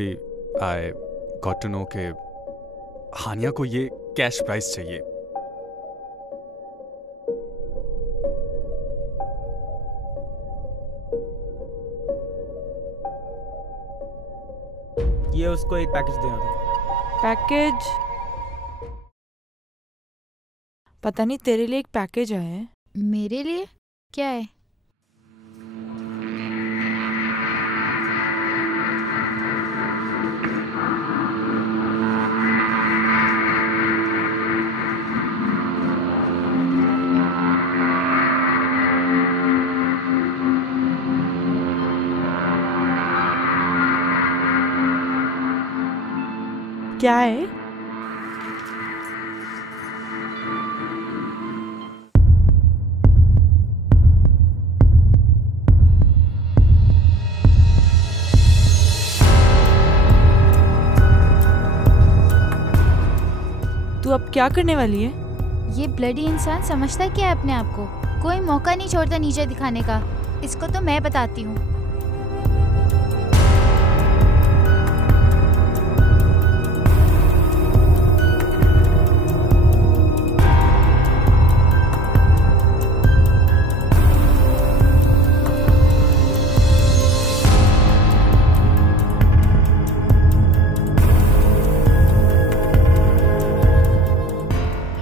Eventually I got to know कि हानिया को ये कैश प्राइस चाहिए। ये उसको एक पैकेज देना था। पैकेज? पता नहीं, तेरे लिए एक पैकेज आया है। मेरे लिए? क्या है? क्या है? तू अब क्या करने वाली है? ये ब्लडी इंसान समझता क्या है अपने आप को? कोई मौका नहीं छोड़ता नीचे दिखाने का। इसको तो मैं बताती हूँ।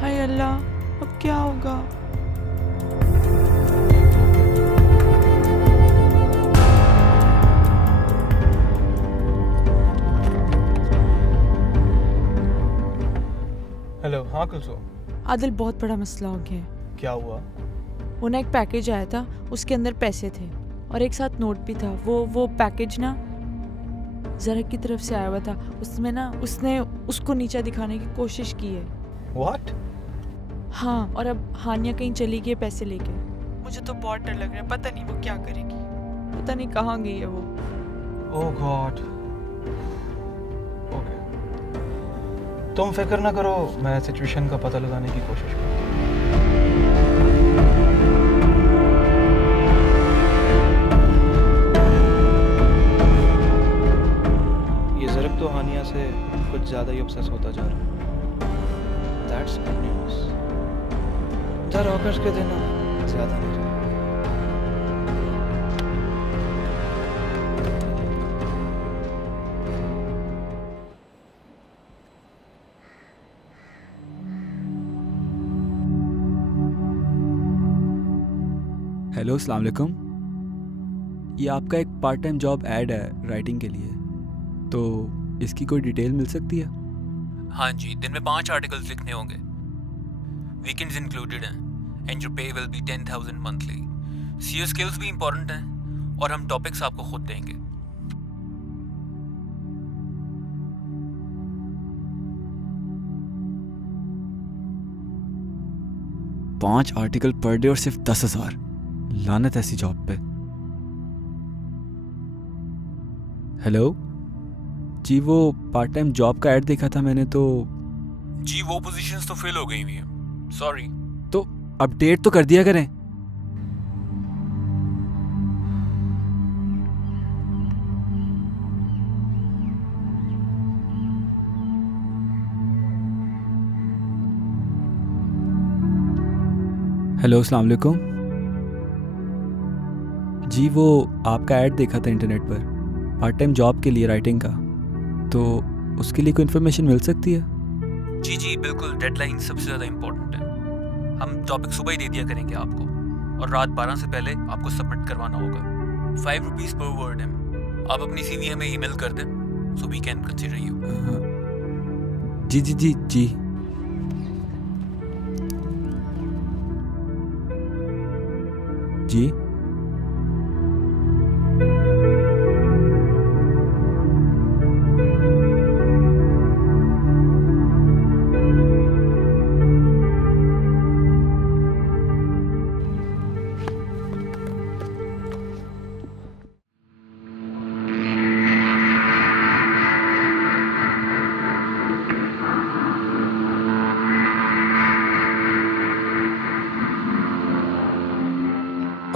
हाय अल्लाह, अब क्या होगा? हेलो। हाँ कुलसो, आदिल, बहुत बड़ा मसला हो गया है। क्या हुआ? वो ना एक पैकेज आया था, उसके अंदर पैसे थे और एक साथ नोट भी था। वो पैकेज ना जरा की तरफ से आया हुआ था। उसमें ना उसने उसको नीचा दिखाने की कोशिश की है। What? हाँ, और अब हानिया कहीं चली गई है पैसे लेके। मुझे तो बहुत डर लग रहा है, पता नहीं वो क्या करेगी, पता नहीं कहाँ गई है वो। Oh God. Okay. तुम फिक्र ना करो, मैं सिचुएशन का पता लगाने की कोशिश करूँगा। ये ज़रब तो हानिया से कुछ ज़्यादा ही ऑब्सेस होता जा रहा है। That's good news. इधर ऑकर्स के दिन ज़्यादा नहीं रहे। हेलो, अस्सलाम वालेकुम। ये आपका एक पार्ट टाइम जॉब ऐड है राइटिंग के लिए, तो इसकी कोई डिटेल मिल सकती है? हाँ जी, दिन में 5 आर्टिकल्स लिखने होंगे, वीकेंड्स इंक्लूडेड हैं, एंड योर पे will be 10,000 monthly. CO skills भी इंपॉर्टेंट हैं और हम टॉपिक्स आपको खुद देंगे। पाँच आर्टिकल पर डे और सिर्फ 10,000। लानत ऐसी जॉब पे। हेलो जी, वो पार्ट टाइम जॉब का ऐड देखा था मैंने, तो जी वो पोजीशंस तो फिल हो गई हुई हैं, सॉरी। तो अपडेट तो कर दिया करें। हेलो, अस्सलाम वालेकुम जी, वो आपका ऐड देखा था इंटरनेट पर पार्ट टाइम जॉब के लिए राइटिंग का, तो उसके लिए कोई इन्फॉर्मेशन मिल सकती है? जी जी बिल्कुल, डेडलाइन सबसे ज़्यादा इम्पोर्टेंट है। हम टॉपिक सुबह ही दे दिया करेंगे आपको, और रात 12 से पहले आपको सबमिट करवाना होगा। 5 रुपीज़ पर वर्ड है। आप अपनी CV हमें ईमेल कर दें, so we can consider you. जी जी जी जी। जी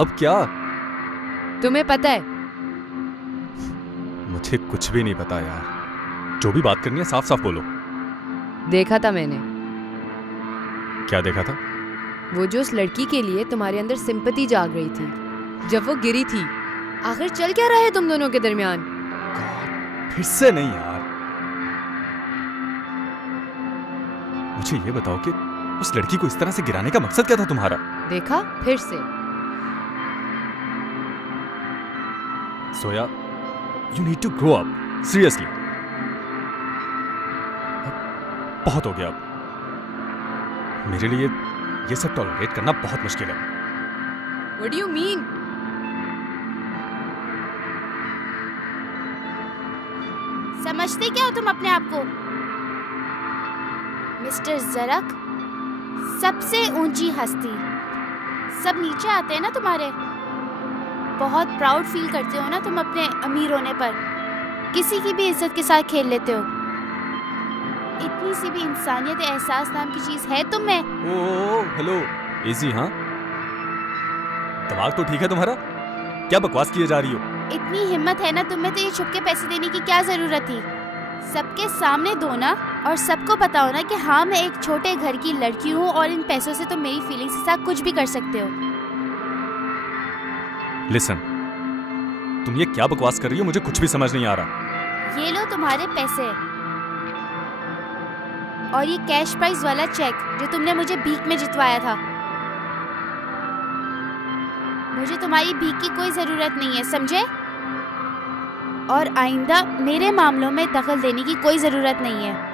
अब क्या? तुम्हें पता है? मुझे कुछ भी नहीं पता यार। जो भी बात करनी है साफ साफ बोलो। देखा था मैंने, क्या देखा था? वो जो उस लड़की के लिए तुम्हारे अंदर सिंपैथी जाग रही थी जब वो गिरी थी। आखिर चल क्या रहा है तुम दोनों के दरमियान? फिर से नहीं यार, मुझे ये बताओ कि उस लड़की को इस तरह से गिराने का मकसद क्या था तुम्हारा? देखा फिर से। So yeah, you need to grow up, seriously. बहुत हो गया अब। मेरे लिए ये सब टॉलरेट करना बहुत मुश्किल है। What do you mean? समझते क्या हो तुम अपने आप को? मिस्टर जरक, सबसे ऊंची हस्ती। सब नीचे आते हैं ना तुम्हारे। बहुत प्राउड फील करते हो ना तुम अपने अमीर होने पर। किसी की भी इज्जत के साथ खेल लेते हो। इतनी सी भी इंसानियत या एहसास नाम की चीज है तुम में? Oh hello, easy. हाँ, दिमाग तो ठीक है तुम्हारा? क्या बकवास किए जा रही हो? इतनी हिम्मत है ना तुम्हें तो ये छुप के पैसे देने की क्या जरूरत थी? सबके सामने दो ना, और सबको पता हो ना कि हाँ मैं एक छोटे घर की लड़की हूँ और इन पैसों से तुम मेरी फीलिंग्स के साथ कुछ भी कर सकते हो। लिसन, तुम ये क्या बकवास कर रही हो? मुझे कुछ भी समझ नहीं आ रहा। ये लो तुम्हारे पैसे और ये कैश प्राइस वाला चेक जो तुमने मुझे भीख में जितवाया था। मुझे तुम्हारी भीख की कोई जरूरत नहीं है, समझे? और आइंदा मेरे मामलों में दखल देने की कोई जरूरत नहीं है।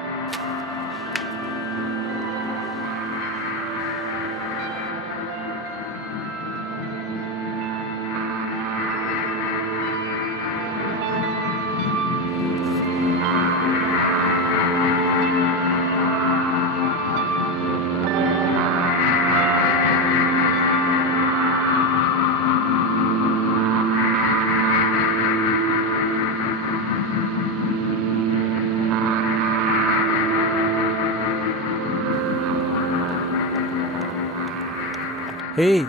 हे,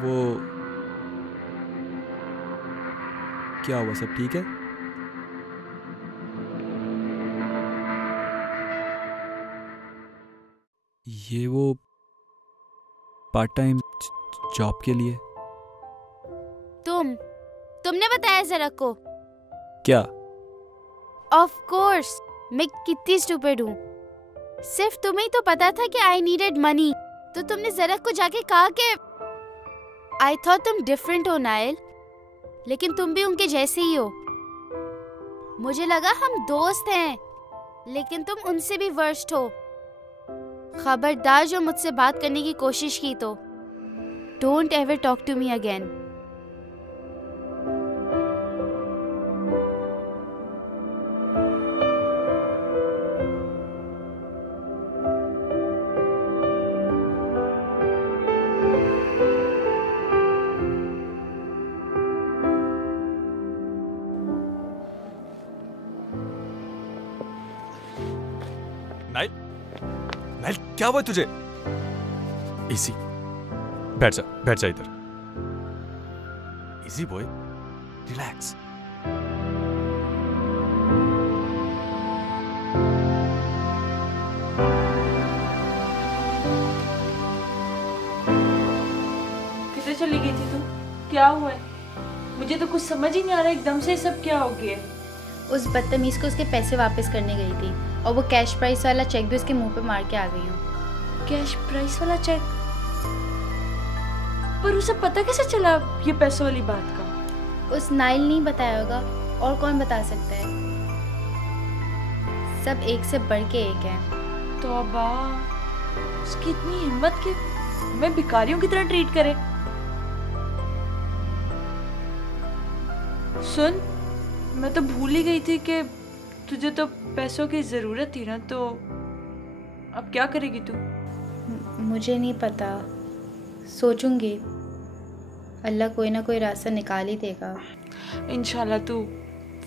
वो क्या हुआ? सब ठीक है? ये वो पार्ट टाइम जॉब के लिए? तुमने बताया जरक को? क्या? ऑफ कोर्स, मैं कितनी स्टूपिड हूँ। सिर्फ तुम्हें तो पता था कि आई नीडेड मनी, तो तुमने जरक को जाके कहा कि आई थॉट तुम डिफरेंट हो नाइल, लेकिन तुम भी उनके जैसे ही हो। मुझे लगा हम दोस्त हैं, लेकिन तुम उनसे भी वर्स्ट हो। खबरदार जो मुझसे बात करने की कोशिश की तो don't ever talk to me again. Nile, Nile क्या हुआ तुझे? इजी, बैठ जा इधर। Easy boy, relax. किधर चली गई थी तुम? क्या हुआ है? मुझे तो कुछ समझ ही नहीं आ रहा, एकदम से सब क्या हो गया? उस बदतमीज को उसके पैसे वापस करने गई थी और वो कैश प्राइस वाला चेक भी उसके मुंह पे मार के आ गई हूँ। कैश प्राइस वाला चेक? पर उसे पता कैसे चला ये पैसों वाली बात का? उस नाइल नहीं बताया होगा, और कौन बता सकता है? सब एक से बढ़ के एक है। तौबा, उसकी इतनी हिम्मत कि हमें भिखारियों की तरह ट्रीट करे। सुन, मैं तो भूल ही गई थी कि तुझे तो पैसों की जरूरत थी ना, तो अब क्या करेगी तू? मुझे नहीं पता, सोचूंगी। अल्लाह कोई ना कोई रास्ता निकाल ही देगा। इंशाल्लाह, तू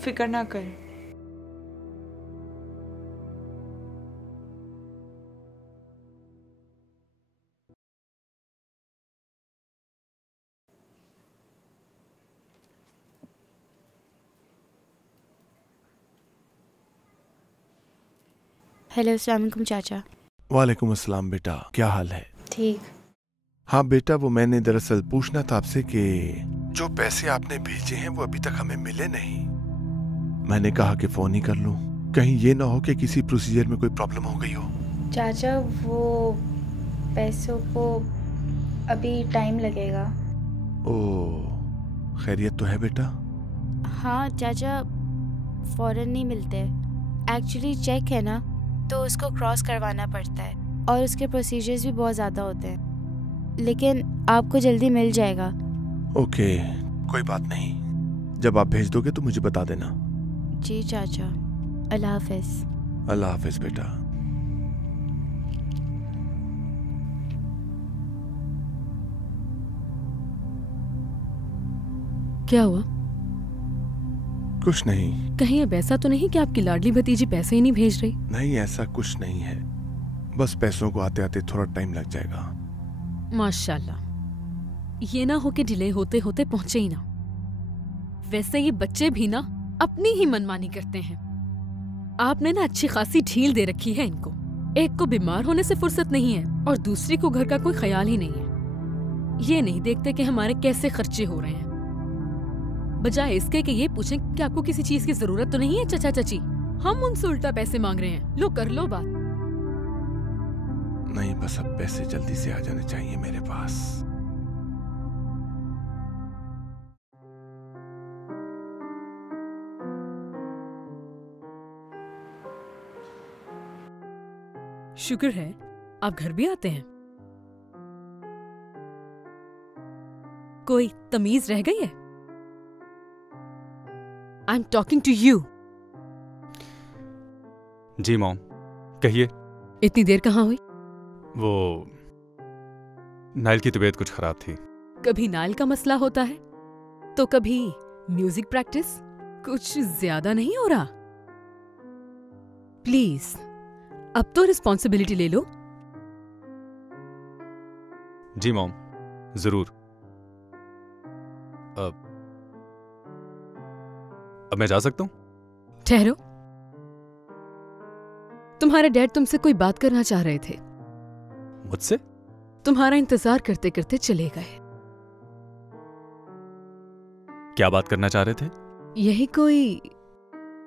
फिक्र ना कर। हेलो, अस्सलाम वालेकुम चाचा। वालेकुम अस्सलाम बेटा, क्या हाल है? ठीक। हाँ बेटा, वो मैंने दरअसल पूछना था आपसे कि जो पैसे आपने भेजे हैं वो अभी तक हमें मिले नहीं। मैंने कहा कि फोन ही कर लूं, कहीं ये ना हो कि किसी प्रोसीजर में कोई प्रॉब्लम हो गई हो। चाचा वो पैसों को अभी टाइम लगेगा। ओह, खैरियत तो है बेटा? हाँ चाचा, फौरन नहीं मिलते। एक्चुअली चेक है ना, तो उसको क्रॉस करवाना पड़ता है और उसके प्रोसीजर्स भी बहुत ज़्यादा होते हैं, लेकिन आपको जल्दी मिल जाएगा। ओके, कोई बात नहीं। जब आप भेज दोगे तो मुझे बता देना। जी चाचा, अल्लाह हाफिज़। अल्लाह हाफिज बेटा। क्या हुआ? कुछ नहीं। कहीं अब ऐसा तो नहीं कि आपकी लाडली भतीजी पैसे ही नहीं भेज रही? नहीं, ऐसा कुछ नहीं है, बस पैसों को आते आते थोड़ा टाइम लग जाएगा। माशाल्लाह, ये ना हो कि डिले होते होते पहुंचे ही ना। वैसे ये बच्चे भी ना अपनी ही मनमानी करते हैं। आपने ना अच्छी खासी ढील दे रखी है इनको। एक को बीमार होने से फुर्सत नहीं है और दूसरी को घर का कोई ख्याल ही नहीं है। ये नहीं देखते कि हमारे कैसे खर्चे हो रहे हैं। बजाय इसके कि ये पूछें कि आपको किसी चीज की जरूरत तो नहीं है चाचा चाची, हम उनसे उल्टा पैसे मांग रहे हैं। लो कर लो बात। नहीं, बस अब पैसे जल्दी से आ जाने चाहिए मेरे पास। शुक्र है आप घर भी आते हैं। कोई तमीज रह गई है? I am talking to you. जी मॉम, कहिए। इतनी देर कहाँ हुई? वो नाइल की तबीयत कुछ खराब थी। कभी नाइल का मसला होता है तो कभी म्यूजिक प्रैक्टिस। कुछ ज्यादा नहीं हो रहा? प्लीज अब तो रिस्पॉन्सिबिलिटी ले लो। जी मॉम, जरूर। अब मैं जा सकता हूँ? ठहरो, तुम्हारे डैड तुमसे कोई बात करना चाह रहे थे। मुझसे? तुम्हारा इंतजार करते करते चले गए। क्या बात करना चाह रहे थे? यही कोई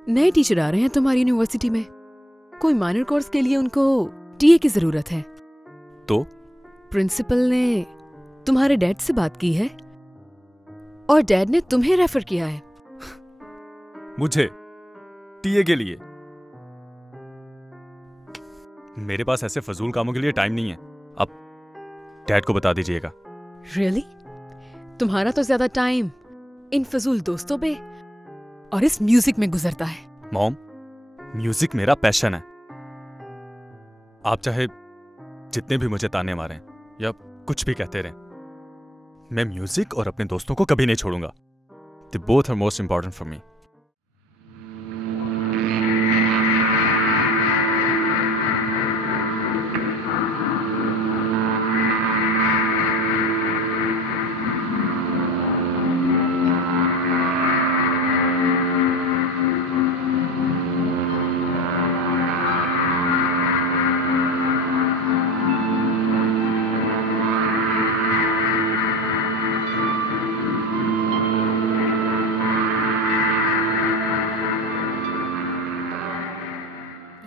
नए टीचर आ रहे हैं तुम्हारी यूनिवर्सिटी में। कोई माइनर कोर्स के लिए उनको टीए की जरूरत है। तो प्रिंसिपल ने तुम्हारे डैड से बात की है और डैड ने तुम्हें रेफर किया है। मुझे टीए के लिए? मेरे पास ऐसे फजूल कामों के लिए टाइम नहीं है। अब डैड को बता दीजिएगा। रियली? तुम्हारा तो ज्यादा टाइम इन फजूल दोस्तों पे और इस म्यूजिक में गुजरता है। मॉम, म्यूजिक मेरा पैशन है। आप चाहे जितने भी मुझे ताने मारें या कुछ भी कहते रहें, मैं म्यूजिक और अपने दोस्तों को कभी नहीं छोड़ूंगा। They both are most important for me.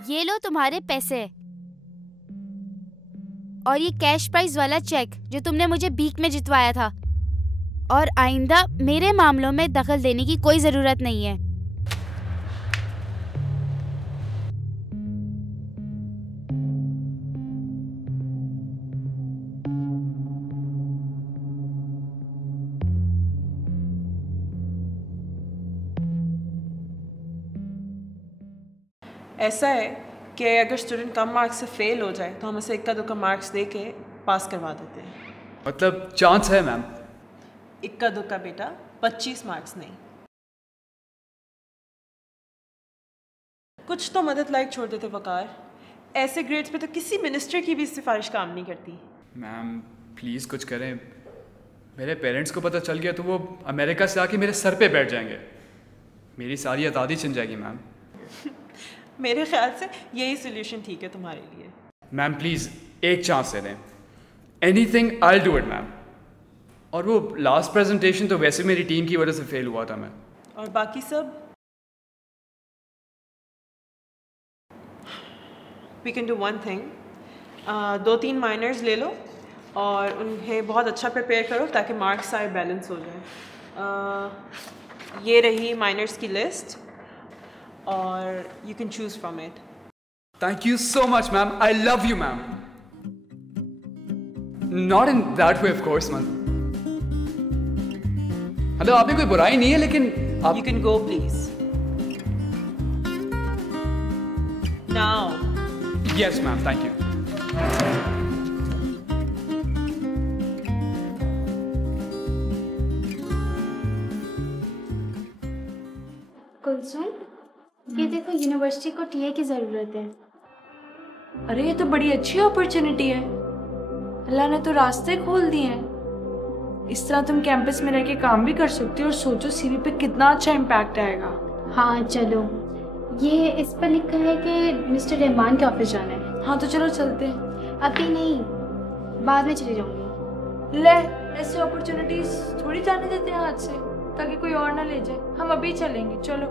ये लो तुम्हारे पैसे और ये कैश प्राइस वाला चेक जो तुमने मुझे भीख में जितवाया था। और आइंदा मेरे मामलों में दखल देने की कोई जरूरत नहीं है। ऐसा है कि अगर स्टूडेंट कम मार्क्स से फेल हो जाए तो हम उसे इक्का दुक्का मार्क्स दे के पास करवा देते हैं। मतलब चांस है मैम? इक्का दुक्का बेटा, 25 मार्क्स नहीं। कुछ तो मदद लायक छोड़ देते वकार। ऐसे ग्रेड्स पे तो किसी मिनिस्टर की भी सिफारिश काम नहीं करती। मैम प्लीज़ कुछ करें। मेरे पेरेंट्स को पता चल गया तो वो अमेरिका से आके मेरे सर पे बैठ जाएंगे। मेरी सारी आज़ादी छिन जाएगी मैम। मेरे ख्याल से यही सोल्यूशन ठीक है तुम्हारे लिए। मैम प्लीज़ एक चांस दे दें। Anything I will do it ma'am. और वो लास्ट प्रेजेंटेशन तो वैसे मेरी टीम की वजह से फेल हुआ था मैं। और बाकी सब? We can do one thing, 2-3 minors ले लो और उन्हें बहुत अच्छा प्रिपेयर करो ताकि मार्क्स सारे बैलेंस हो जाए। ये रही माइनर्स की लिस्ट और you can choose from it. Thank you so much ma'am, I love you ma'am. Not in that way of course ma'am. मतलब आप में कोई बुराई नहीं है लेकिन आप... you can go please now. Yes ma'am, thank you. Kulsum, ये देखो यूनिवर्सिटी को टीए की ज़रूरत है। अरे ये तो बड़ी अच्छी अपॉर्चुनिटी है, अल्लाह ने तो रास्ते खोल दिए हैं। इस तरह तुम कैंपस में रह के काम भी कर सकती हो और सोचो सीवी पे कितना अच्छा इम्पैक्ट आएगा। हाँ चलो, ये इस पर लिखा है कि मिस्टर रहमान के ऑफिस जाना है। हाँ तो चलो चलते हैं। अभी नहीं, बाद में चली जाऊंगी। ले, ऐसे अपॉर्चुनिटीज थोड़ी जाने देते हैं हाथ से ताकि कोई और ना ले जाए। हम अभी चलेंगे, चलो।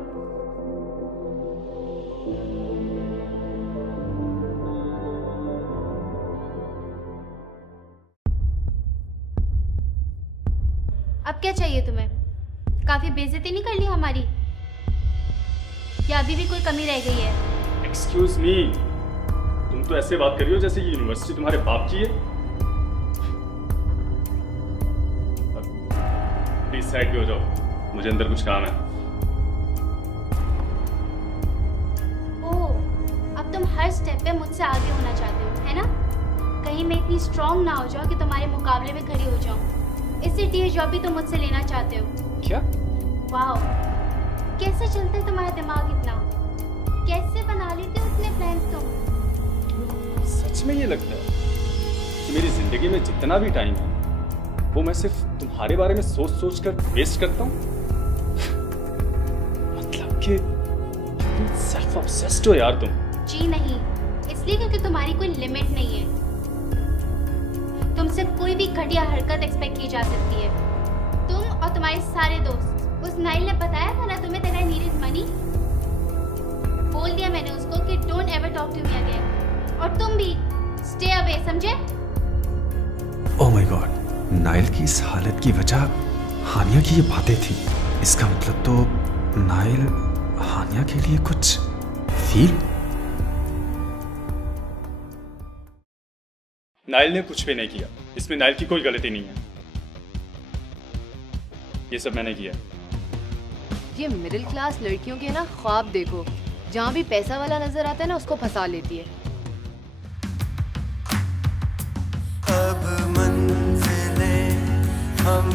अब क्या चाहिए तुम्हें? काफी बेइज्जती नहीं कर ली हमारी, या अभी भी कोई कमी रह गई है? एक्सक्यूज मी, तुम तो ऐसे बात कर रही हो जैसे ये यूनिवर्सिटी तुम्हारे बाप की है। प्लीज साइड पे हो जाओ, मुझे अंदर कुछ काम है। ओह, अब तुम हर स्टेप पे मुझसे आगे होना चाहते हो, है ना? कहीं मैं इतनी स्ट्रांग ना हो जाऊं कि तुम्हारे मुकाबले में खड़ी हो जाऊं। इससे टीए जॉब भी तुम मुझसे लेना चाहते हो क्या? वाओ, कैसे चलता है तुम्हारा दिमाग इतना? कैसे बना लेते हो इतने प्लान्स तुम? सच में ये लगता है कि मेरी जिंदगी में जितना भी टाइम है वो मैं सिर्फ तुम्हारे बारे में सोच सोच कर वेस्ट करता हूँ? मतलब कि तुम सेल्फ ऑब्सेस्ड हो यार तुम। जी नहीं, इसलिए क्योंकि तुम्हारी कोई लिमिट नहीं है। तुमसे कोई भी घटिया हरकत एक्सपेक्ट की जा सकती है। तुम और तुम्हारे सारे दोस्त। उस नाइल ने बताया था ना तुम्हें that I needed money? बोल दिया मैंने उसको कि don't ever talk to me again. और तुम भी स्टे अवे, समझे? ओह माय गॉड, नाइल की इस हालत की वजह हानिया की ये बातें थी। इसका मतलब तो नाइल हानिया के लिए कुछ फील। नाइल ने कुछ भी नहीं किया, इसमें नाइल की कोई गलती नहीं है। ये सब मैंने किया। ये मिडिल क्लास लड़कियों के ना ख्वाब देखो, जहाँ भी पैसा वाला नजर आता है ना उसको फंसा लेती है। अब मंजिलें हम